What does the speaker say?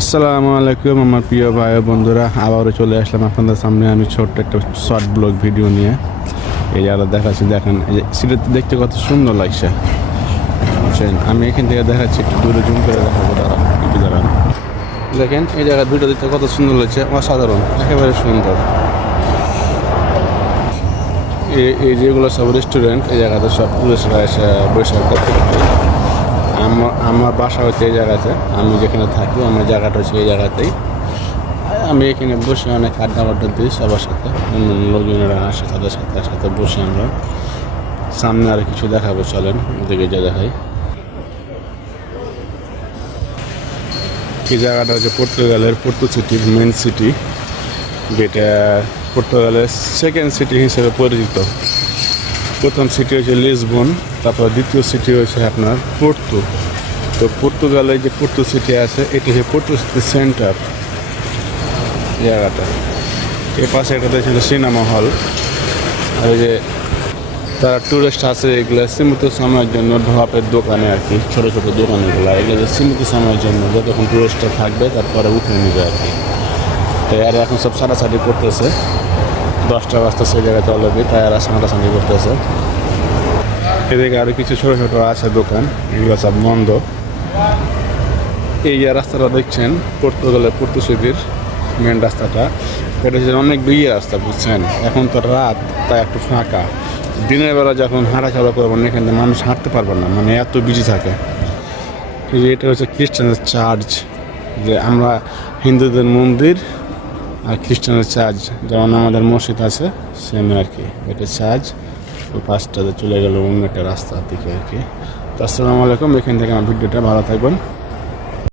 আসসালামু আলাইকুম আমার প্রিয় ভাই ও বন্ধুরা, আবারও চলে আসলাম আপনাদের সামনে আমি ছোট্ট একটা শর্ট ব্লগ ভিডিও নিয়ে। এই যারা দেখাচ্ছি দেখেন, এই যে সিলেট দেখতে কত সুন্দর লাগছে বুঝছেন। আমি এখান থেকে দেখাচ্ছি, একটু দূরে জুম করে দেখাবো, দাঁড়ান দেখেন এই জায়গা দুটো দেখতে কত সুন্দর লাগছে, অসাধারণ, একেবারে সুন্দর। এই যেগুলো সব রেস্টুরেন্ট, এই জায়গাতে সব পুলিশরা এসে বৈশাখ করতে পারে। আমার বাসা হচ্ছে এই জায়গাতে, আমি যেখানে থাকি আমার জায়গাটা হচ্ছে এই জায়গাতেই। আমি এখানে বসে অনেক আড্ডা দিই সবার সাথে, অন্য লোকজনেরা আসে, তাদের সাথে একসাথে বসে আমরা। সামনে আর কিছু দেখাবো, চলেন ওদিকে যা দেখাই। এই জায়গাটা হচ্ছে পর্তুগালের পর্তু সিটির মেন সিটি, যেটা পর্তুগালের সেকেন্ড সিটি হিসেবে পরিচিত। প্রথম সিটি হচ্ছে লিসবন, তারপর দ্বিতীয় সিটি হচ্ছে আপনার পর্তু। তো পর্তুগালে যে পর্তু সিটি আছে, এটি হচ্ছে পর্তু সিটির সেন্টার জায়গাটা। এর পাশে একটা ছিল সিনেমা হল। আর এই যে তারা টুরিস্ট আছে, এগুলো সীমিত সময়ের জন্য ঢাপের দোকানে আর কি, ছোটো ছোটো দোকানগুলো, এগুলো যে সীমিত সময়ের জন্য, যতক্ষণ টুরিস্টটা থাকবে তারপরে উঠে নেবে আর কি। তাই আর এখন সব সাটাসাটি করতেছে, 10টা বাজতেছে সেই জায়গাতে অলরেডি, তাই আর সাটাসাটি করতেছে। এদিকে আরও কিছু ছোটো ছোটো আছে দোকান, এগুলো সব বন্ধ। এই যে রাস্তাটা দেখছেন পর্তুগালের পর্তু সিটির মেন রাস্তাটা, এটা হচ্ছে অনেক বিয়ে রাস্তা বুঝছেন। এখন তো রাত, তাই একটু ফাঁকা। দিনের বেলা যখন হাঁটাচলা করবেন এখানে মানুষ হাঁটতে পারবে না, মানে এত বিজি থাকে। এই যে এটা হচ্ছে খ্রিস্টানের চার্চ, যে আমরা হিন্দুদের মন্দির আর খ্রিস্টানের চার্চ, যেমন আমাদের মসজিদ আছে সেম আর কি, এটা চার্চ। ওই পাশটাতে চলে গেল অন্য একটা রাস্তার দিকে আর কি। তো আসসালামু আলাইকুম, এখান থেকে আমার ভিডিওটা ভালো থাকবেন।